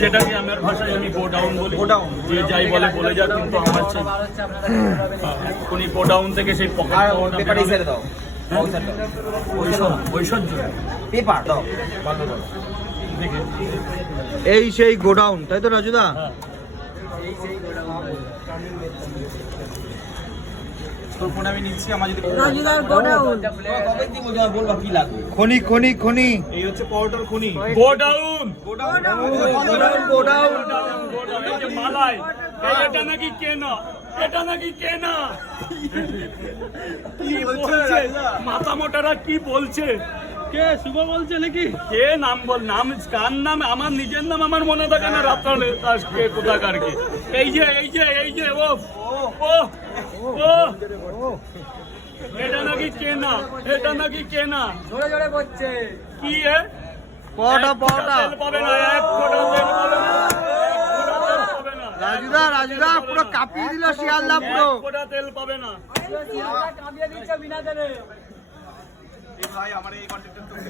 যেটাকে আমার ভাষায় আমি গোডাউন বলি, গোডাউন যে যাই বলে বলে যাক, কিন্তু আমার সেই গোডাউন থেকে সেই পকেট দাও, ঐশ্বর্য পেপার দাও, এই সেই গোডাউন, তাই তো রাজুদা? আমি নিচ্ছি আমার যদি খনি খনি খনি, এই হচ্ছে পাউডার খনি, গোডাউন মালাই, এটা নাকি কেনা, এটা নাকি কেনা, কি বলছে মাথা মোটারা, কি বলছে? কে শুভ বলছে নাকি? কে নাম বল, নাম কার নাম? আমার নিজের নাম আমার মনে থাকে না রাত্রে, কে কোথাকার কে? এই যে এই যে এই যে ও ও ও এটা নাকি কেনা, এটা নাকি কেনা, জোরে জোরে বলছে কি এ পটা পটা পাবে না, এক ফোঁটা তেল পাবে না, রাজুদা রাজুদা পুরো কাঁপিয়ে দিল শিয়ালদা, পুরো ফোঁটা তেল পাবে না। কাঁপিয়ে দিচ্ছে বিনা তেলে। ভাই আমার এই কন্টেন্ট